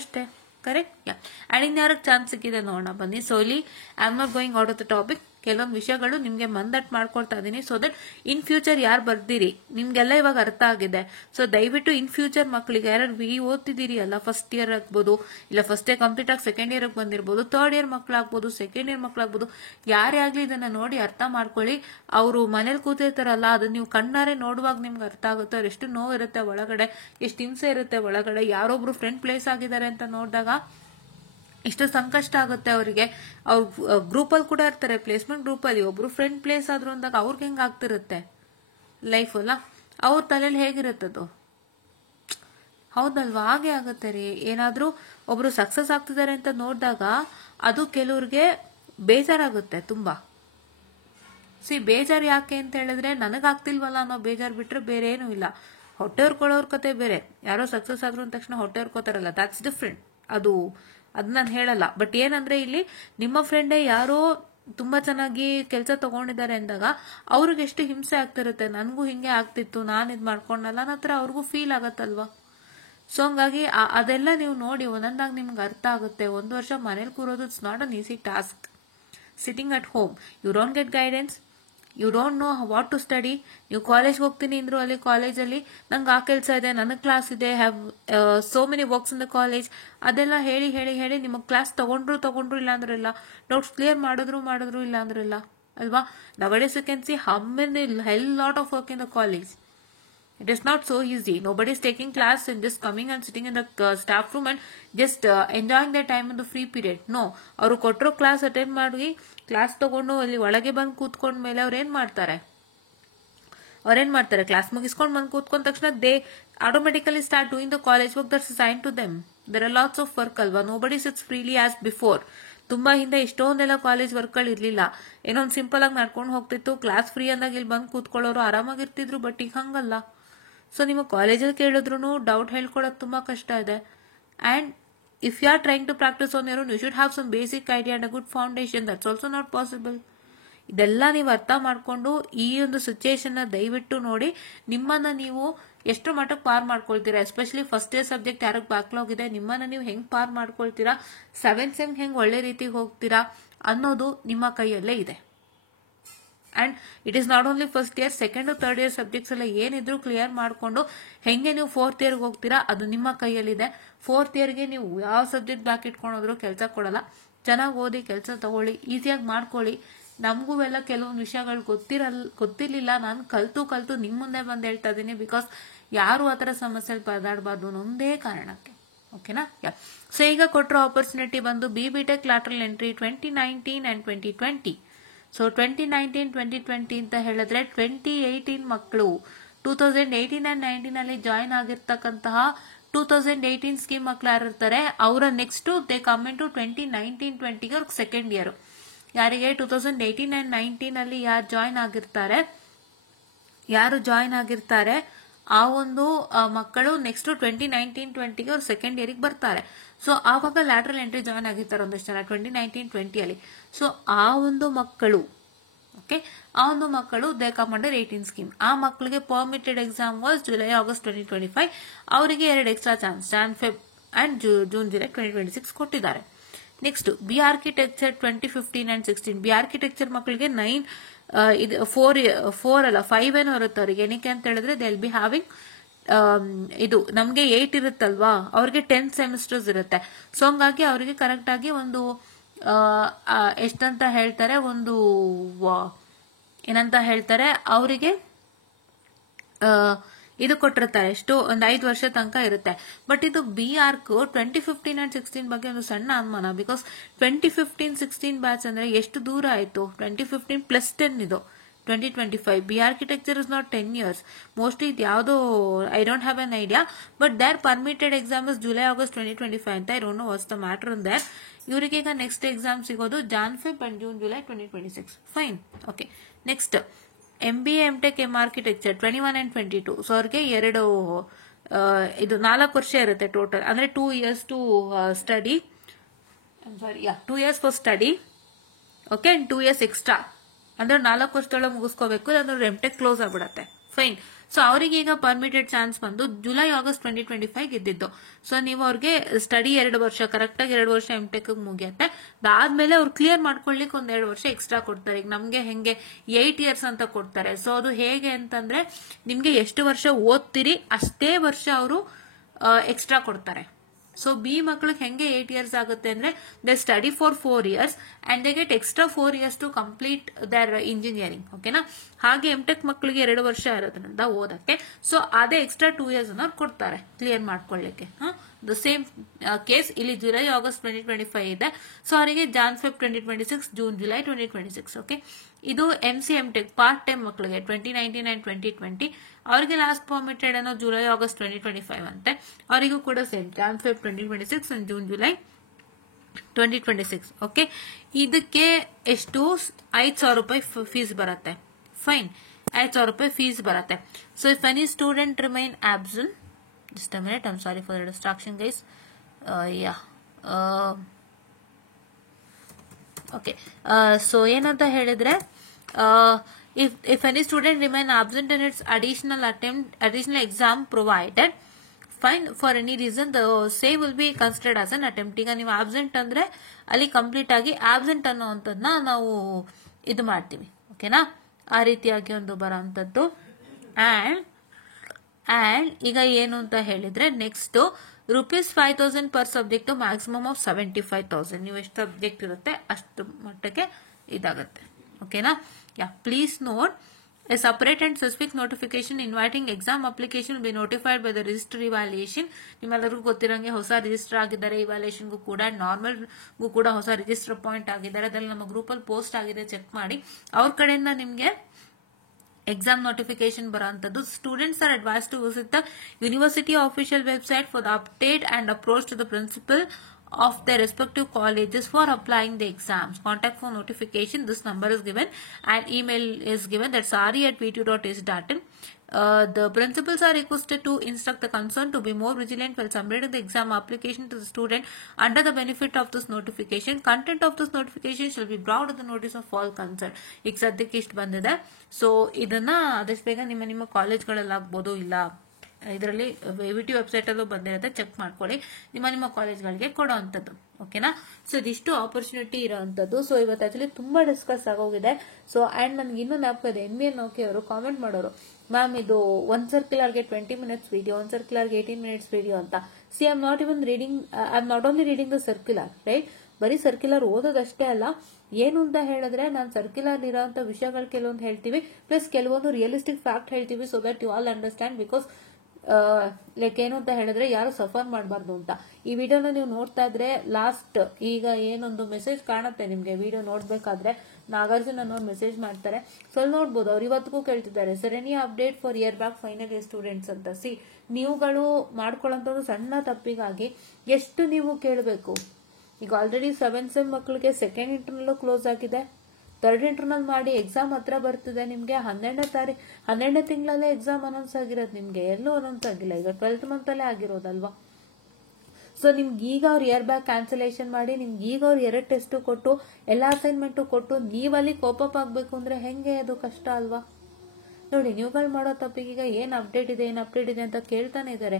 ಅಷ್ಟೇ. ಕರೆಕ್ಟ್? ಅಂಡ್ ಇನ್ಯಾರಕ್ಕೆ ಚಾನ್ಸ್ ಸಿಕ್ಕಿದೆ ನೋಡೋಣ ಬನ್ನಿ. ಸೊ ಇಲ್ಲಿ I am not going out of the topic. ಕೆಲವೊಂದು ವಿಷಯಗಳು ನಿಮ್ಗೆ ಮಂದಟ್ ಮಾಡ್ಕೊಳ್ತಾ ಇದೀನಿ, ಸೊ ದಟ್ ಇನ್ ಫ್ಯೂಚರ್ ಯಾರು ಬರ್ದಿರಿ ನಿಮ್ಗೆಲ್ಲ ಇವಾಗ ಅರ್ಥ ಆಗಿದೆ. ಸೊ ದಯವಿಟ್ಟು ಇನ್ ಫ್ಯೂಚರ್ ಮಕ್ಕಳಿಗೆ ಯಾರು ಓದ್ತಿದ್ದೀರಿ ಅಲ್ಲ, ಫಸ್ಟ್ ಇಯರ್ ಆಗ್ಬೋದು, ಇಲ್ಲ ಫಸ್ಟ್ ಇಯರ್ ಕಂಪ್ಲೀಟ್ ಆಗಿ ಸೆಕೆಂಡ್ ಇಯರ್ ಬಂದಿರ್ಬೋದು, ಥರ್ಡ್ ಇಯರ್ ಮಕ್ಕಳಾಗ್ಬೋದು, ಸೆಕೆಂಡ್ ಇಯರ್ ಮಕ್ಕಳಾಗ್ಬೋದು, ಯಾರೇ ಆಗ್ಲಿ ಇದನ್ನ ನೋಡಿ ಅರ್ಥ ಮಾಡ್ಕೊಳ್ಳಿ. ಅವರು ಮನೇಲಿ ಕೂತಿರ್ತಾರಲ್ಲ, ಅದನ್ನ ನೀವು ಕಣ್ಣಾರೆ ನೋಡುವಾಗ ನಿಮ್ಗೆ ಅರ್ಥ ಆಗುತ್ತೆ. ಅವ್ರು ಎಷ್ಟು ನೋವು ಇರುತ್ತೆ ಒಳಗಡೆ, ಎಷ್ಟು ಹಿಂಸೆ ಇರುತ್ತೆ ಒಳಗಡೆ. ಯಾರೊಬ್ರು ಫ್ರೆಂಡ್ ಪ್ಲೇಸ್ ಆಗಿದ್ದಾರೆ ಅಂತ ನೋಡಿದಾಗ ಇಷ್ಟು ಸಂಕಷ್ಟ ಆಗುತ್ತೆ ಅವರಿಗೆ. ಅವ್ರ ಗ್ರೂಪ್ ಅಲ್ಲಿ ಕೂಡ ಇರ್ತಾರೆ, ಪ್ಲೇಸ್ಮೆಂಟ್ ಗ್ರೂಪ್ ಅಲ್ಲಿ. ಒಬ್ರು ಫ್ರೆಂಡ್ ಪ್ಲೇಸ್ ಆದ್ರು ಅಂದಾಗ ಅವ್ರಿಗೆ ಹೆಂಗ್ ಆಗ್ತಿರುತ್ತೆ ಲೈಫ್ ಅಲ್ಲ, ಅವ್ರ ತಲೆಯಲ್ಲಿ ಹೇಗಿರುತ್ತದು? ಹೌದಲ್ವಾ? ಹಾಗೆ ಆಗುತ್ತೆ ರೀ. ಏನಾದ್ರೂ ಒಬ್ರು ಸಕ್ಸಸ್ ಆಗ್ತಿದ್ದಾರೆ ಅಂತ ನೋಡಿದಾಗ ಅದು ಕೆಲವ್ರಿಗೆ ಬೇಜಾರಾಗುತ್ತೆ ತುಂಬಾ. ಬೇಜಾರು ಯಾಕೆ ಅಂತ ಹೇಳಿದ್ರೆ, ನನಗಾಗ್ತಿಲ್ವಲ್ಲ ಅನ್ನೋ ಬೇಜಾರು ಬಿಟ್ರೆ ಬೇರೆ ಏನೂ ಇಲ್ಲ. ಹೊಟ್ಟೆ ಹೊರ್ಕೊಳ್ಳೋರ್ ಕತೆ ಬೇರೆ. ಯಾರೋ ಸಕ್ಸಸ್ ಆದ್ರು ಅಂದ ತಕ್ಷಣ ಹೊಟ್ಟೆ ಹೊರ್ಕೋತಾರಲ್ಲ, ದಾಟ್ಸ್ ಡಿಫ್ರೆಂಟ್. ಅದ್ ನಾನು ಹೇಳಲ್ಲ. ಬಟ್ ಏನಂದ್ರೆ ಇಲ್ಲಿ ನಿಮ್ಮ ಫ್ರೆಂಡೇ ಯಾರೋ ತುಂಬಾ ಚೆನ್ನಾಗಿ ಕೆಲಸ ತಗೊಂಡಿದ್ದಾರೆ ಅಂದಾಗ ಅವ್ರಿಗೆ ಎಷ್ಟು ಹಿಂಸೆ ಆಗ್ತಿರುತ್ತೆ. ನನ್ಗೂ ಹಿಂಗೆ ಆಗ್ತಿತ್ತು, ನಾನು ಇದ್ ಮಾಡ್ಕೊಂಡಲ್ಲ ಅನ್ನೋ ಹತ್ರ ಅವ್ರಿಗೂ ಫೀಲ್ ಆಗತ್ತಲ್ವಾ. ಸೊ ಹಂಗಾಗಿ ಅದೆಲ್ಲ ನೀವು ನೋಡಿ ಒಂದೊಂದಾಗ ನಿಮ್ಗೆ ಅರ್ಥ ಆಗುತ್ತೆ. 1 ವರ್ಷ ಮನೇಲಿ ಕೂರೋದು it's not an easy task. Sitting at home, you don't get guidance, you don't know what to study. ನೀವು ಕಾಲೇಜ್ಗೆ ಹೋಗ್ತೀನಿ ಅಂದ್ರು ಅಲ್ಲಿ ಕಾಲೇಜಲ್ಲಿ ನಂಗೆ ಆ ಕೆಲಸ ಇದೆ, ನನಗೆ ಕ್ಲಾಸ್ ಇದೆ, have so many works in the college, ಅದೆಲ್ಲ ಹೇಳಿ ಹೇಳಿ ಹೇಳಿ ನಿಮಗೆ ಕ್ಲಾಸ್ ತಗೊಂಡ್ರು ಇಲ್ಲ ಅಂದ್ರೆ ಇಲ್ಲ, ಡೌಟ್ಸ್ ಕ್ಲಿಯರ್ ಮಾಡಿದ್ರು ಇಲ್ಲ ಅಂದ್ರೆ ಇಲ್ಲ ಅಲ್ವಾ. Nowadays you can see how many hell lot of work in the college. It is not so easy. Nobody is taking class and just coming and sitting in the staff room and just enjoying their time in the free period. No, ಅವರು ಕೊಟ್ಟರು ಕ್ಲಾಸ್ ಅಟೆಂಡ್ ಮಾಡಿ ಕ್ಲಾಸ್ ತಗೊಂಡು ಅಲ್ಲಿ ಒಳಗೆ ಬಂದು ಕೂತ್ಕೊಂಡ ಮೇಲೆ ಅವ್ರೇನ್ ಮಾಡ್ತಾರೆ, ಕ್ಲಾಸ್ ಮುಗಿಸ್ಕೊಂಡು ಬಂದು ಕೂತ್ಕೊಂಡ ತಕ್ಷಣ they automatically start doing the college work that's assigned to them. There are lots of work ಅಲ್ವಾ. Nobody sits freely as before. ತುಂಬಾ ಹಿಂದೆ ಇಷ್ಟೊಂದೆಲ್ಲ ಕಾಲೇಜ್ ವರ್ಕ್ಗಳು ಇರ್ಲಿಲ್ಲ. ಏನೋ ಒಂದು ಸಿಂಪಲ್ ಆಗಿ ನಡ್ಕೊಂಡು ಹೋಗ್ತಿತ್ತು. ಕ್ಲಾಸ್ ಫ್ರೀ ಅಂದಾಗ ಇಲ್ಲಿ ಬಂದು ಕೂತ್ಕೊಳ್ಳೋರು ಆರಾಮಾಗಿರ್ತಿದ್ರು. ಬಟ್ ಈಗ ಹಂಗಲ್ಲ. ಸೊ ನಿಮ್ಮ ಕಾಲೇಜಲ್ಲಿ ಕೇಳಿದ್ರು ಡೌಟ್ ಹೇಳ್ಕೊಳಕ್ ತುಂಬಾ ಕಷ್ಟ ಇದೆ. And if you are trying to practise on your own, you should have some basic idea and a good foundation. That's also not possible. ಇದೆಲ್ಲ ನೀವು ಅರ್ಥ ಮಾಡ್ಕೊಂಡು ಈ ಒಂದು ಸಿಚುಯೇಷನ್ ದಯವಿಟ್ಟು ನೋಡಿ, ನಿಮ್ಮನ್ನ ನೀವು ಎಷ್ಟು ಮಟ್ಟಕ್ಕೆ ಪಾರ್ ಮಾಡ್ಕೊಳ್ತೀರಾ. ಎಸ್ಪೆಷಲಿ ಫಸ್ಟ್ ಇಯರ್ ಸಬ್ಜೆಕ್ಟ್ ಯಾರಿಗೆ ಬ್ಯಾಕ್ಲಾಗ್ ಇದೆ, ನಿಮ್ಮನ್ನ ನೀವು ಹೆಂಗ್ ಪಾರ್ ಮಾಡ್ಕೊಳ್ತೀರಾ, 7th ಸೆಮ್ ಹೆಂಗ್ ಒಳ್ಳೆ ರೀತಿಗೆ ಹೋಗ್ತೀರಾ ಅನ್ನೋದು ನಿಮ್ಮ ಕೈಯಲ್ಲೇ ಇದೆ. And it is not only first year, second third year subjects ಎಲ್ಲ ಏನಿದ್ರು ಕ್ಲಿಯರ್ ಮಾಡ್ಕೊಂಡು ಹೆಂಗೆ ನೀವು 4th ಇಯರ್ಗೆ ಹೋಗ್ತೀರಾ ಅದು ನಿಮ್ಮ ಕೈಯಲ್ಲಿದೆ. 4th ಇಯರ್ಗೆ ನೀವು ಯಾವ ಸಬ್ಜೆಕ್ಟ್ ಬ್ಯಾಕ್ ಇಟ್ಕೊಂಡೋದ್ರು ಕೆಲಸ ಕೊಡಲ್ಲ. ಚೆನ್ನಾಗಿ ಓದಿ ಕೆಲಸ ತಗೊಳ್ಳಿ, ಈಸಿಯಾಗಿ ಮಾಡ್ಕೊಳ್ಳಿ. ನಮಗೂ ಎಲ್ಲ ಕೆಲವೊಂದು ವಿಷಯಗಳು ಗೊತ್ತಿರ್ಲಿಲ್ಲ. ನಾನು ಕಲ್ತು ನಿಮ್ ಮುಂದೆ ಬಂದು ಹೇಳ್ತಾ ಇದ್ದೀನಿ. ಬಿಕಾಸ್ ಯಾರು ಆತರ ಸಮಸ್ಯೆಯಲ್ಲಿ ಪರದಾಡಬಾರ್ದು ಅನ್ನೊಂದೇ ಕಾರಣಕ್ಕೆ. ಓಕೆನಾ? ಸೊ ಈಗ ಕೊಟ್ಟರೋ ಆಪರ್ಚುನಿಟಿ ಬಂದು BBTech lateral entry 2019 and 2020. So 2019-2020 ಅಂತ ಹೇಳಿದ್ರೆ 2018 ಮಕ್ಕಳು 2018 ಅಂಡ್ 19 ಅಲ್ಲಿ ಜಾಯಿನ್ ಆಗಿರ್ತಕ್ಕಂತಹ 2018 ಸ್ಕೀಮ್ ಮಕ್ಕಳು ಯಾರಿರ್ತಾರೆ ಅವರ next they come into 2019-20 ಅವ್ರಿಗೆ ಸೆಕೆಂಡ್ ಇಯರ್. ಯಾರಿಗೆ 2018 ಅಂಡ್ 19 ಅಲ್ಲಿ ಯಾರು ಜಾಯಿನ್ ಆಗಿರ್ತಾರೆ ಆ ಒಂದು ಮಕ್ಕಳು ನೆಕ್ಸ್ಟ್ 2019-20 ಅವ್ರು ಸೆಕೆಂಡ್ ಇಯರ್ಗೆ ಬರ್ತಾರೆ. ಸೊ ಆವಾಗ ಲ್ಯಾಟ್ರಲ್ ಎಂಟ್ರಿ ಜಾಯ್ನ್ ಆಗಿರ್ತಾರೆ ಒಂದಷ್ಟು ಜನ 2019-20 ಅಲ್ಲಿ. ಸೊ ಆ ಒಂದು ಮಕ್ಕಳು ಆ ಒಂದು ಮಕ್ಕಳು ದೇ ಕಮ್ ಅಂಡರ್ 18 ಸ್ಕೀಮ್. ಆ ಮಕ್ಕಳಿಗೆ permitted exam was July August 2025. ಅವರಿಗೆ 2 extra chance Jan Feb and June July 2026 ಕೊಟ್ಟಿದ್ದಾರೆ. Next B architecture 2015 and 16. B architecture ಮಕ್ಕಳಿಗೆ 5 ಏನೋ ಇರುತ್ತೆ ಅವರಿಗೆ. ಏನಕ್ಕೆ ಅಂತ ಹೇಳಿದ್ರೆ ದೇ ವಿಲ್ ಬಿ ಹ್ಯಾವಿಂಗ್ ಇದು ನಮ್ಗೆ 8 ಇರುತ್ತಲ್ವಾ, ಅವ್ರಿಗೆ 10 ಸೆಮಿಸ್ಟರ್ಸ್ ಇರುತ್ತೆ. ಸೊ ಹಂಗಾಗಿ ಅವರಿಗೆ ಕರೆಕ್ಟ್ ಆಗಿ ಒಂದು ಎಷ್ಟಂತ ಹೇಳ್ತಾರೆ, ಒಂದು ಏನಂತ ಹೇಳ್ತಾರೆ ಅವರಿಗೆ ಇದು ಕೊಟ್ಟಿರ್ತಾರೆ, ಎಷ್ಟು ಒಂದು 5 ವರ್ಷ ತನಕ ಇರುತ್ತೆ. ಬಟ್ ಇದು ಬಿ ಆರ್ಕ್ 2015 and 16 ಬಗ್ಗೆ ಒಂದು ಸಣ್ಣ ಅನುಮಾನ. ಬಿಕಾಸ್ 2015-16 ಬ್ಯಾಚ್ ಅಂದ್ರೆ ಎಷ್ಟು ದೂರ ಆಯ್ತು, 2015 + 10 ಇದು 2025. B architecture is not 10 years. Mostly ಇದು ಯಾವುದೋ I don't have an idea. But there permitted exam is July August 2025 ಅಂತ. I don't know what's the matter in there. ಇವರಿಗೆ ಈಗ ನೆಕ್ಸ್ಟ್ ಎಕ್ಸಾಮ್ ಸಿಗೋದು Jan Feb and June July 2026. Fine. Okay. Next MBA MTech M architecture 21 and 22. So ಅವ್ರಿಗೆ ಇದು 4 ವರ್ಷ ಇರುತ್ತೆ ಟೋಟಲ್. ಅಂದ್ರೆ 2 years to study, 2 years for study. Okay. And 2 years extra ಅಂದ್ರೆ 4 ವರ್ಷದೊಳಗೆ ಮುಗಿಸ್ಕೋಬೇಕು, ಅಂದ್ರೆ MTech ಕ್ಲೋಸ್ ಆಗ್ಬಿಡತ್ತೆ. ಫೈನ್. ಸೊ ಅವರಿಗೆ ಈಗ ಪರ್ಮಿಟೆಡ್ ಚಾನ್ಸ್ ಬಂದು ಜುಲೈ ಆಗಸ್ಟ್ 2025 ಇದ್ದಿದ್ದು. ಸೊ ನೀವು ಅವ್ರಿಗೆ ಸ್ಟಡಿ 2 ವರ್ಷ ಕರೆಕ್ಟ್ ಆಗಿ 2 ವರ್ಷ MTech ಮುಗಿಯತ್ತೆ. ಅದಾದ್ಮೇಲೆ ಅವ್ರು ಕ್ಲಿಯರ್ ಮಾಡ್ಕೊಳ್ಲಿಕ್ಕೆ 1-2 ವರ್ಷ ಎಕ್ಸ್ಟ್ರಾ ಕೊಡ್ತಾರೆ. ಈಗ ನಮ್ಗೆ ಹೆಂಗೆ 8 years ಅಂತ ಕೊಡ್ತಾರೆ. ಸೊ ಅದು ಹೇಗೆ ಅಂತಂದ್ರೆ ನಿಮ್ಗೆ ಎಷ್ಟು ವರ್ಷ ಓದ್ತೀರಿ ಅಷ್ಟೇ ವರ್ಷ ಅವರು ಎಕ್ಸ್ಟ್ರಾ ಕೊಡ್ತಾರೆ. ಸೊ ಬಿ ಮಕ್ಳಿಗೆ ಹೆಂಗೆ 8 years ಆಗುತ್ತೆ ಅಂದ್ರೆ they study for 4 years and they get extra 4 years to complete their engineering. ಓಕೆನಾ. ಹಾಗೆ MTech ಮಕ್ಕಳಿಗೆ 2 ವರ್ಷ ಇರೋದ್ರಿಂದ ಓದಕ್ಕೆ. ಸೊ ಅದೇ ಎಕ್ಸ್ಟ್ರಾ 2 years ಅನ್ನ ಕೊಡ್ತಾರೆ ಕ್ಲಿಯರ್ ಮಾಡ್ಕೊಳ್ಳಿಕ್ಕೆ. ದ ಸೇಮ್ ಕೇಸ್ ಇಲ್ಲಿ ಜುಲೈ ಆಗಸ್ಟ್ 2025 ಇದೆ. ಸೊ ಅವರಿಗೆ Jan Feb 2026, June July 2026. Okay. ಇದು MC MTech ಪಾರ್ಟ್ ಟೈಮ್ ಮಕ್ಕಳಿಗೆ 2019 and 2020. ಅವರಿಗೆ ಲಾಸ್ಟ್ ಪರ್ಮಿಟೆಡ್ ಏನೋ ಜುಲೈ ಆಗಸ್ಟ್ 2025 ಅಂತೆ. ಅವರಿಗೂ ಕೂಡ same Jan Feb 2026 and June July 2026. Okay. ಇದಕ್ಕೆ ಎಷ್ಟು 5,000 ರೂಪಾಯಿ ಫೀಸ್ ಬರುತ್ತೆ. ಫೈನ್. 5,000 ರೂಪಾಯಿ ಫೀಸ್ ಬರುತ್ತೆ. So if any student remain absent, just a minute, I'm sorry for the distraction guys. Okay. So ಏನಂತ ಹೇಳಿದ್ರೆ if any student remain absent and its additional exam provided, fine, for any reason the same will be considered as an attempt. ಈಗ ನೀವು ಆಬ್ಸೆಂಟ್ ಅಂದ್ರೆ ಅಲ್ಲಿ ಕಂಪ್ಲೀಟ್ ಆಗಿ ಆಬ್ಸೆಂಟ್ ಅನ್ನೋಂಥದ್ದನ್ನ ನಾವು ಇದು ಮಾಡ್ತೀವಿ. ಓಕೆನಾ. ಆ ರೀತಿಯಾಗಿ ಒಂದು ಬರೋಂಥದ್ದು. ಅಂಡ್ ಈಗ ಏನು ಅಂತ ಹೇಳಿದ್ರೆ next ₹5,000 per subject, maximum of 75,000. ನೀವು ಎಷ್ಟು ಸಬ್ಜೆಕ್ಟ್ ಇರುತ್ತೆ ಅಷ್ಟು ಮಟ್ಟಕ್ಕೆ ಇದಾಗುತ್ತೆ. ಓಕೆನಾ. Please note a separate and specific notification inviting exam application will be notified by the register evaluation. ನಿಮ್ಮೆಲ್ಲರಿಗೂ ಗೊತ್ತಿರಂಗೆ ಹೊಸ ರಿಜಿಸ್ಟರ್ ಆಗಿದ್ದಾರೆ. ಇವ್ಯಾಲ್ಯೂಯೇಷನ್ಗೂ ಕೂಡ ನಾರ್ಮಲ್ಗೂ ಕೂಡ ಹೊಸ ರಿಜಿಸ್ಟರ್ ಅಪಾಯಿಂಟ್ ಆಗಿದ್ದಾರೆ. ಅದರಲ್ಲಿ ನಮ್ಮ ಗ್ರೂಪಲ್ಲಿ ಪೋಸ್ಟ್ ಆಗಿದೆ, ಚೆಕ್ ಮಾಡಿ. ಅವ್ರ ಕಡೆಯಿಂದ ನಿಮ್ಗೆ ಎಕ್ಸಾಮ್ ನೋಟಿಫಿಕೇಶನ್ ಬರೋಂಥದ್ದು. Students are advise to visit the university official website for the update and approach to the principal of their respective colleges for applying the exams. Contact for notification. This number is given and email is given. That's ari@v2.ac.in. The principals are requested to instruct the concerned to be more vigilant while submitting the exam application to the student under the benefit of this notification. Content of this notification shall be brought to the notice of all concerned. ಈಗ ಸದ್ಯಕ್ಕೆ ಇಷ್ಟು ಬಂದಿದೆ. ಸೊ ಇದನ್ನ ಆದಷ್ಟು ಬೇಗ ನಿಮ್ಮ ಕಾಲೇಜ್ಗಳಲ್ಲಿ ಆಗ್ಬೋದು, ಇಲ್ಲ ಇದರಲ್ಲಿ AVT ವೆಬ್ಸೈಟ್ ಅಲ್ಲೂ ಬಂದಿರುತ್ತೆ, ಚೆಕ್ ಮಾಡ್ಕೊಳ್ಳಿ. ನಿಮ್ಮ ಕಾಲೇಜ್ಗಳಿಗೆ ಕೊಡೋವಂಥದ್ದು. ಓಕೆನಾ. ಸೊ ಇದಿಷ್ಟು ಆಪರ್ಚುನಿಟಿ ಇರೋವಂಥದ್ದು. ಸೊ ಇವತ್ತು ಆಕ್ಚುಲಿ ತುಂಬಾ ಡಿಸ್ಕಸ್ ಆಗೋಗಿದೆ. ಸೊ ಅಂಡ್ ನನ್ಗೆ ಇನ್ನೂ ನೆನಪಿದೆ, MBA ನೋಕಿ ಅವರು ಕಾಮೆಂಟ್ ಮಾಡೋರು, ಮ್ಯಾಮ್ ಇದು 1 ಸರ್ಕ್ಯುಲರ್ಗೆ 20 minutes ವಿಡಿಯೋ, 1 ಸರ್ಕ್ಯುಲರ್ಗೆ 18 minutes ವಿಡಿಯೋ ಅಂತ. C I am not only reading the circular, right. ಬರೀ ಸರ್ಕ್ಯುಲರ್ ಓದೋದಷ್ಟೇ ಅಲ್ಲ, ಏನು ಅಂತ ಹೇಳಿದ್ರೆ ನಾನು ಸರ್ಕ್ಯುಲರ್ ಇರೋಂಥ ವಿಷಯಗಳು ಕೆಲವೊಂದು ಹೇಳ್ತೀವಿ, ಪ್ಲಸ್ ಕೆಲವೊಂದು ರಿಯಲಿಸ್ಟಿಕ್ ಫ್ಯಾಕ್ಟ್ ಹೇಳ್ತೀವಿ. So that you all understand. Because like ಏನು ಅಂತ ಹೇಳಿದ್ರೆ ಯಾರು ಸಫರ್ ಮಾಡಬಾರ್ದು ಅಂತ. ಈ ವಿಡಿಯೋನ ನೀವು ನೋಡ್ತಾ ಇದ್ರೆ ಲಾಸ್ಟ್ ಈಗ ಏನೊಂದು ಮೆಸೇಜ್ ಕಾಣುತ್ತೆ ನಿಮ್ಗೆ ವಿಡಿಯೋ ನೋಡ್ಬೇಕಾದ್ರೆ, ನಾಗಾರ್ಜುನ್ ಅನ್ನೋರು ಮೆಸೇಜ್ ಮಾಡ್ತಾರೆ. ಸೊ ಅಲ್ಲಿ ನೋಡ್ಬೋದು, ಅವ್ರು ಇವತ್ತಿಗೂ ಕೇಳ್ತಿದ್ದಾರೆ sir any update for year back final year students ಅಂತ. ಸಿ ನೀವುಗಳು ಮಾಡ್ಕೊಳ್ಳೋಂಥದ್ದು ಸಣ್ಣ ತಪ್ಪಿಗಾಗಿ ಎಷ್ಟು ನೀವು ಕೇಳಬೇಕು. ಈಗ ಆಲ್ರೆಡಿ 7 ಸೆಮ್ ಮಕ್ಕಳಿಗೆ ಸೆಕೆಂಡ್ ಇಂಟರ್ನಲ್ ಕ್ಲೋಸ್ ಆಗಿದೆ, ಥರ್ಡ್ ಇಂಟರ್ನಲ್ ಮಾಡಿ ಎಕ್ಸಾಮ್ ಹತ್ರ ಬರ್ತಿದೆ ನಿಮ್ಗೆ. 12ನೇ ತಿಂಗಳಲ್ಲೇ ಎಕ್ಸಾಮ್ ಅನೌನ್ಸ್ ಆಗಿರೋದು ನಿಮ್ಗೆ, ಎಲ್ಲೂ ಅನೌನ್ಸ್ ಆಗಿಲ್ಲ. ಈಗ 12th ಮಂತ್ ಅಲ್ಲೇ ಆಗಿರೋದಲ್ವಾ. ಸೊ ನಿಮ್ಗೆ ಈಗ ಅವ್ರು ಇಯರ್ ಬ್ಯಾಕ್ ಕ್ಯಾನ್ಸಲೇಷನ್ ಮಾಡಿ, ನಿಮ್ಗೆ ಈಗ ಅವ್ರು 2 ಟೆಸ್ಟ್ ಕೊಟ್ಟು ಎಲ್ಲ ಅಸೈನ್ಮೆಂಟ್ ಕೊಟ್ಟು ನೀವಲ್ಲಿ ಕೋಪಪ್ ಆಗ್ಬೇಕು ಅಂದ್ರೆ ಹೆಂಗೆ? ಅದು ಕಷ್ಟ ಅಲ್ವಾ. ನೋಡಿ, ನೀವುಗಳು ಮಾಡೋ ತಪ್ಪಿಗೆ ಈಗ ಏನ್ ಅಪ್ಡೇಟ್ ಇದೆ ಅಂತ ಕೇಳ್ತಾನೆ ಇದ್ದಾರೆ.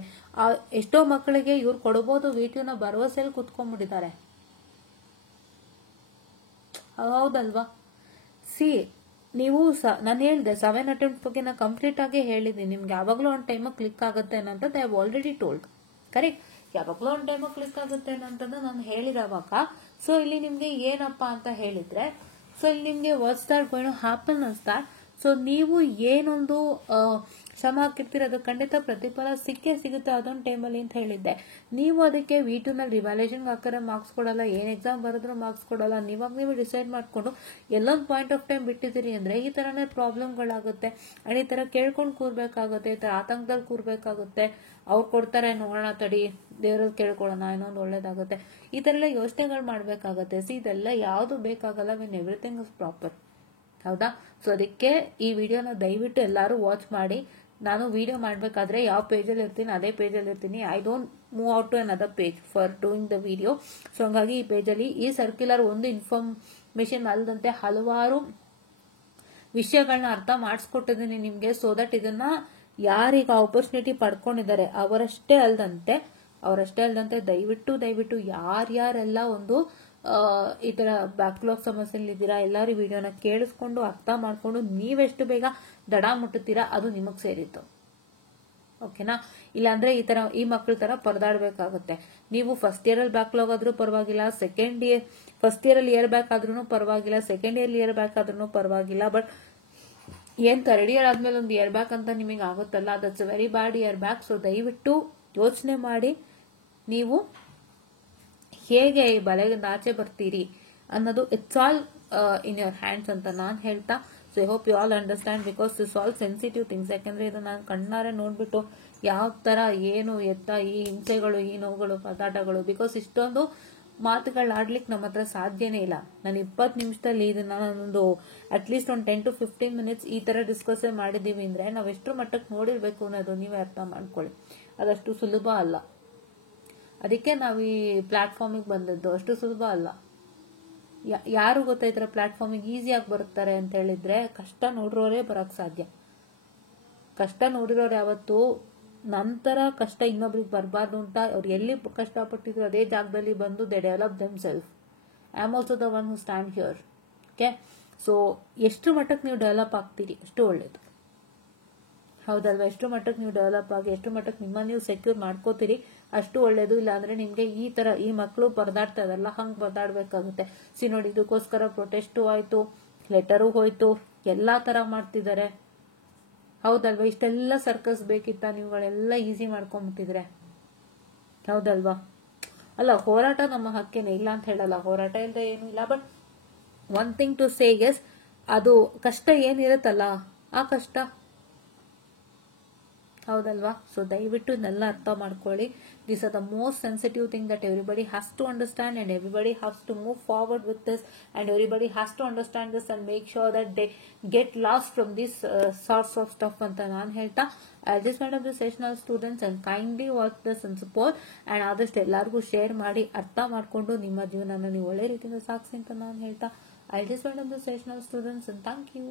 ಎಷ್ಟೋ ಮಕ್ಕಳಿಗೆ ಇವ್ರು ಕೊಡಬಹುದು VTU ಭರವಸೆಯಲ್ಲಿ ಕುತ್ಕೊಂಡ್ಬಿಟ್ಟಿದ್ದಾರೆ. ಹೌದಲ್ವಾ. ನೀವು ನಾನು ಹೇಳಿದೆ 7 ಅಟೆಂಪ್ಟ್ ಬಗ್ಗೆ ನಾನು ಕಂಪ್ಲೀಟ್ ಆಗಿ ಹೇಳಿದ್ದೀನಿ. ನಿಮ್ಗೆ ಯಾವಾಗ್ಲೂ ಒಂದು ಟೈಮ್ ಕ್ಲಿಕ್ ಆಗುತ್ತೆ ಅನ್ನೋದು I have already told. Correct, ಯಾವಾಗ್ಲೂ ಒಂದು ಟೈಮ್ ಕ್ಲಿಕ್ ಆಗುತ್ತೆ ಅನ್ನೋದನ್ನ ನಾನು ಹೇಳಿದವಾಗ. ಸೊ ಇಲ್ಲಿ ನಿಮ್ಗೆ ಏನಪ್ಪಾ ಅಂತ ಹೇಳಿದ್ರೆ, ಸೊ ಇಲ್ಲಿ ನಿಮ್ಗೆ what's that going to happen is that, so ನೀವು ಏನೊಂದು ಶ್ರಮ ಹಾಕಿರ್ತೀರ ಅದು ಖಂಡಿತ ಪ್ರತಿಫಲ ಸಿಕ್ಕೇ ಸಿಗುತ್ತೆ ಅದೊಂದು ಟೈಮಲ್ಲಿ ಅಂತ ಹೇಳಿದ್ದೆ. ನೀವು ಅದಕ್ಕೆ VTU ರಿವ್ಯಾಲ್ಯೂಯೇಷನ್ ಹಾಕಿದ್ರೆ ಮಾರ್ಕ್ಸ್ ಕೊಡಲ್ಲ, ಏನ್ ಎಕ್ಸಾಮ್ ಬರೆದ್ರು ಮಾರ್ಕ್ಸ್ ಕೊಡಲ್ಲ. ನೀವು ಡಿಸೈಡ್ ಮಾಡ್ಕೊಂಡು ಎಲ್ಲೊಂದು ಪಾಯಿಂಟ್ ಆಫ್ ಟೈಮ್ ಬಿಟ್ಟಿದ್ದೀರಿ ಅಂದ್ರೆ ಈ ತರನೇ ಪ್ರಾಬ್ಲಮ್ಗಳಾಗುತ್ತೆ. ಅಂಡ್ ಈ ತರ ಕೇಳ್ಕೊಂಡು ಕೂರ್ಬೇಕಾಗುತ್ತೆ, ಈ ತರ ಆತಂಕದಲ್ಲಿ ಕೂರ್ಬೇಕಾಗುತ್ತೆ. ಅವ್ರು ಕೊಡ್ತಾರೆ ನೋಡೋಣ ತಡಿ, ದೇವ್ರಲ್ಲಿ ಕೇಳ್ಕೊಳ್ಳೋಣ, ಇನ್ನೊಂದು ಒಳ್ಳೇದಾಗುತ್ತೆ, ಈ ತರ ಎಲ್ಲ ಯೋಚನೆಗಳು ಮಾಡ್ಬೇಕಾಗತ್ತೆ. ಇದೆಲ್ಲ ಯಾವ್ದು ಬೇಕಾಗಲ್ಲ ವೆನ್ ಎವ್ರಿಥಿಂಗ್ ಇಸ್ ಪ್ರಾಪರ್. ಹೌದಾ. ಸೊ ಅದಕ್ಕೆ ಈ ವಿಡಿಯೋನ ದಯವಿಟ್ಟು ಎಲ್ಲರೂ ವಾಚ್ ಮಾಡಿ. ನಾನು ವಿಡಿಯೋ ಮಾಡ್ಬೇಕಾದ್ರೆ ಯಾವ ಪೇಜಲ್ಲಿ ಇರ್ತೀನಿ ಅದೇ ಪೇಜಲ್ಲಿ ಇರ್ತೀನಿ. I don't move out to another page for doing the video. So ಹಂಗಾಗಿ ಈ ಪೇಜಲ್ಲಿ ಈ ಸರ್ಕ್ಯುಲರ್ ಒಂದು ಇನ್ಫಾರ್ಮೇಶನ್ ಅಲ್ಲದಂತೆ ಹಲವಾರು ವಿಷಯಗಳನ್ನ ಅರ್ಥ ಮಾಡಿಸ್ಕೊಟ್ಟಿದ್ದೀನಿ ನಿಮ್ಗೆ. ಸೊ ದಟ್ ಇದನ್ನ ಯಾರೀಗ ಆಪರ್ಚುನಿಟಿ ಪಡ್ಕೊಂಡಿದ್ದಾರೆ ಅವರಷ್ಟೇ ಅಲ್ದಂತೆ ದಯವಿಟ್ಟು ಯಾರ್ಯಾರೆಲ್ಲ ಒಂದು ಈ ತರ ಬ್ಯಾಕ್ಲಾಗ್ ಸಮಸ್ಯೆಯಲ್ಲಿ ಇದ್ದೀರಾ ಎಲ್ಲಾರು ವಿಡಿಯೋನ ಕೇಳಿಸ್ಕೊಂಡು ಅರ್ಥ ಮಾಡ್ಕೊಂಡು ನೀವೆಷ್ಟು ಬೇಗ ದಡ ಮುಟ್ಟುತ್ತೀರಾ ಅದು ನಿಮಗ್ ಸೇರಿತ್ತು. ಓಕೆನಾ. ಇಲ್ಲಾಂದ್ರೆ ಈ ಮಕ್ಳ ತರ ಪರದಾಡ್ಬೇಕಾಗುತ್ತೆ. ನೀವು ಫಸ್ಟ್ ಇಯರ್ ಅಲ್ಲಿ ಬ್ಯಾಕ್ಲಾಗ್ ಆದ್ರೂ ಪರವಾಗಿಲ್ಲ, ಫಸ್ಟ್ ಇಯರ್ ಅಲ್ಲಿ ಇಯರ್ ಬ್ಯಾಕ್ ಆದ್ರೂ ಪರವಾಗಿಲ್ಲ, ಸೆಕೆಂಡ್ ಇಯರ್ ಇಯರ್ ಬ್ಯಾಕ್ ಆದ್ರೂ ಪರವಾಗಿಲ್ಲ. ಬಟ್ ಏನ್ ಥರ್ಡ್ ಇಯರ್ ಆದ್ಮೇಲೆ ಒಂದು ಇಯರ್ ಬ್ಯಾಕ್ ಅಂತ ನಿಮಗೆ ಆಗುತ್ತಲ್ಲ, that's very bad year back. So ದಯವಿಟ್ಟು ಯೋಚನೆ ಮಾಡಿ ನೀವು ಹೇಗೆ ಈ ಬಲೆಗೆ ಆಚೆ ಬರ್ತೀರಿ ಅನ್ನೋದು it's all in your hands ಅಂತ ನಾನು ಹೇಳ್ತಾ. So I hope you all understand because this all sensitive things. ಯಾಕಂದ್ರೆ ಇದು ನಾನು ಕಣ್ಣಾರೆ ನೋಡ್ಬಿಟ್ಟು ಯಾವ ತರ ಏನು ಎತ್ತ ಈ ಹಿಂಸೆಗಳು ಈ ನೋವುಗಳು ಪದಾಟಗಳು, ಬಿಕಾಸ್ ಇಷ್ಟೊಂದು ಮಾತುಗಳಾಡ್ಲಿಕ್ಕೆ ನಮ್ಮ ಹತ್ರ ಸಾಧ್ಯನೇ ಇಲ್ಲ. ನಾನು 20 ನಿಮಿಷದಲ್ಲಿ ಇದನ್ನ ನಾನೊಂದು ಅಟ್ಲೀಸ್ಟ್ ಒಂದು 10 to 15 minutes ಈ ತರ ಡಿಸ್ಕಸ್ ಮಾಡಿದೀವಿ ಅಂದ್ರೆ ನಾವ್ ಎಷ್ಟು ಮಟ್ಟಕ್ಕೆ ನೋಡಿರ್ಬೇಕು ಅನ್ನೋದು ನೀವೇ ಅರ್ಥ ಮಾಡ್ಕೊಳ್ಳಿ. ಅದಷ್ಟು ಸುಲಭ ಅಲ್ಲ. ಅದಕ್ಕೆ ನಾವು ಈ ಪ್ಲಾಟ್ಫಾರ್ಮಿಗೆ ಬಂದದ್ದು. ಅಷ್ಟು ಸುಲಭ ಅಲ್ಲ. ಯಾರು ಗೊತ್ತಾಯ್ತರ ಪ್ಲಾಟ್ಫಾರ್ಮಿಗೆ ಈಸಿಯಾಗಿ ಬರುತ್ತಾರೆ ಅಂತ ಹೇಳಿದ್ರೆ ಕಷ್ಟ ನೋಡಿರೋರೇ ಬರಕ್ ಸಾಧ್ಯ. ಕಷ್ಟ ನೋಡಿರೋರು ಯಾವತ್ತು ನಂತರ ಕಷ್ಟ ಇನ್ನೊಬ್ರಿಗೆ ಬರಬಾರ್ದು ಅಂತ ಅವ್ರು ಎಲ್ಲಿ ಕಷ್ಟಪಟ್ಟಿದ್ರು ಅದೇ ಜಾಗದಲ್ಲಿ ಬಂದು they develop them self. I am also the one who stand here. Okay. So ಎಷ್ಟು ಮಟ್ಟಕ್ಕೆ ನೀವು ಡೆವಲಪ್ ಆಗ್ತೀರಿ ಅಷ್ಟು ಒಳ್ಳೇದು. ಹೌದಲ್ವಾ. ಎಷ್ಟು ಮಟ್ಟಕ್ಕೆ ನೀವು ಡೆವಲಪ್ ಆಗಿ ಎಷ್ಟು ಮಟ್ಟಕ್ಕೆ ನಿಮ್ಮ ನೀವು ಸೆಕ್ಯೂರ್ ಮಾಡ್ಕೋತೀರಿ ಅಷ್ಟು ಒಳ್ಳೇದು. ಇಲ್ಲಾಂದ್ರೆ ನಿಮ್ಗೆ ಈ ಮಕ್ಕಳು ಪರದಾಡ್ತಾ ಇದಲ್ಲ ಹಂಗ್ ಪರದಾಡ್ಬೇಕಾಗುತ್ತೆ. ನೋಡಿ, ಇದಕ್ಕೋಸ್ಕರ ಪ್ರೊಟೆಸ್ಟು ಆಯ್ತು, ಲೆಟರು ಹೋಯ್ತು, ಎಲ್ಲಾ ತರ ಮಾಡ್ತಿದ್ದಾರೆ. ಹೌದಲ್ವಾ. ಇಷ್ಟೆಲ್ಲ ಸರ್ಕಸ್ ಬೇಕಿತ್ತ? ನೀವುಗಳೆಲ್ಲ ಈಸಿ ಮಾಡ್ಕೊಂಡ್ಬಿಟ್ಟಿದ್ರೆ. ಹೌದಲ್ವಾ. ಅಲ್ಲ, ಹೋರಾಟ ನಮ್ಮ ಹಕ್ಕೇನೆ, ಇಲ್ಲ ಅಂತ ಹೇಳಲ್ಲ, ಹೋರಾಟ ಇಲ್ಲದೆ ಏನು ಇಲ್ಲ. But one thing to say is, ಅದು ಕಷ್ಟ ಏನಿರುತ್ತಲ್ಲ ಆ ಕಷ್ಟ. ಹೌದಲ್ವಾ. ಸೊ ದಯವಿಟ್ಟು ಇದನ್ನೆಲ್ಲ ಅರ್ಥ ಮಾಡ್ಕೊಳ್ಳಿ. This are the most sensitive thing that everybody has to understand and everybody has to move forward with this and everybody has to understand this and make sure that they get lost from this sorts of stuff ಅಂತ ನಾನು ಹೇಳ್ತಾ, I just made of the sessional students and kindly watch this and support and ಆದಷ್ಟು ಎಲ್ಲರಿಗೂ ಶೇರ್ ಮಾಡಿ ಅರ್ಥ ಮಾಡ್ಕೊಂಡು ನಿಮ್ಮ ಜೀವನನ ನೀವು ಒಳ್ಳೆ ರೀತಿಯಿಂದ ಸಾಗಿಸಿ ಅಂತ ನಾನು ಹೇಳ್ತಾ, I just made of the sessional students and thank you.